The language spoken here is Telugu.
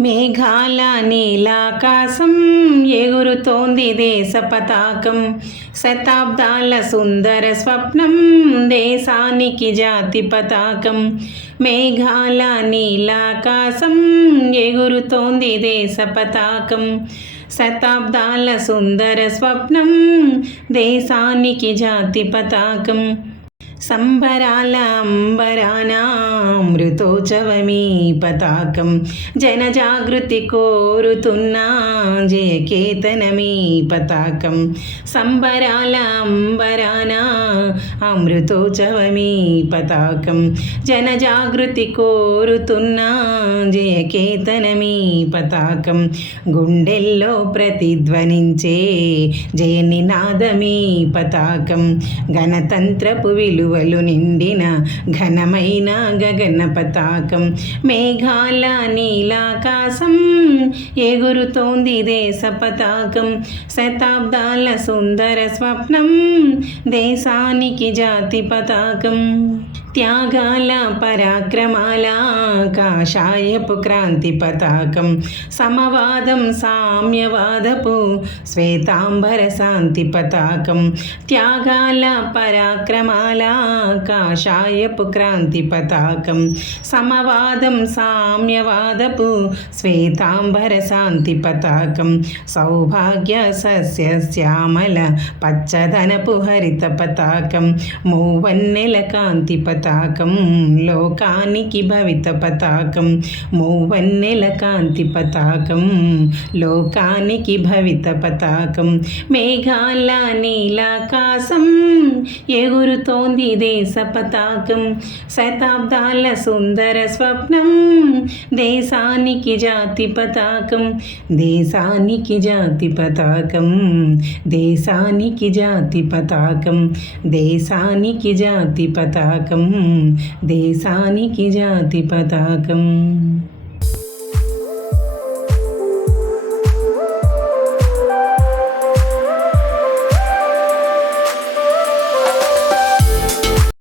మేఘాల నీలాకాశం ఎగురుతోంది దేశ పతాకం శతాబ్దాల సుందర స్వప్నం దేశానికి జాతి పతాకం. మేఘాల నీలాకాశం ఎగురుతోంది దేశ పతాకం శతాబ్దాల సుందర స్వప్నం దేశానికి జాతి పతాకం. సంబరాల అంబరాన మృతోత్సవమీ పతాకం జనజాగృతి కోరుతున్నా జయకేతనమీ పతాకం సంబరాల అంబరాన అమృతోత్సవమీ పతాకం జనజాగృతి కోరుతున్నా జయకేతనమీ పతాకం గుండెల్లో ప్రతిధ్వనించే జయనినాదమీ పతాకం గణతంత్రపు విలువలు నిండిన ఘనమైన గగన పతాకం మేఘాల నీలాకాశం ఎగురుతోంది దేశ పతాకం శతాబ్దాల సుందర స్వప్నం దేశానికి జాతి పతాకం. త్యాగాల పరాక్రమాల కాషాయపు క్రాంతి పతాకం సమవాదం సామ్యవాదపు శ్వేతాంబర శాంతి పతాకం త్యాగాల పరాక్రమాల కాషాయపు క్రాంతి పతాకం సమవాదం సామ్యవాదపు శ్వేతాంబర శాంతి పతాకం సౌభాగ్య సస్య శ్యామల పచ్చదనపు హరిత పతాకం మూవన్నెల కాంతి పతాకం లోకానికి భవిత పతాకం మూవన్నెల కాంతి పతాకం లోకానికి భవిత పతాకం మేఘాల నీలాకాశం ఎగురుతోంది దేశ పతాకం శతాబ్దాల సుందర స్వప్నం దేశానికి జాతి పతాకం. దేశానికి జాతి పతాకం దేశానికి జాతి పతాకం. దేశానికి జాతి పతాకం దేశానికి జాతి పతాకం.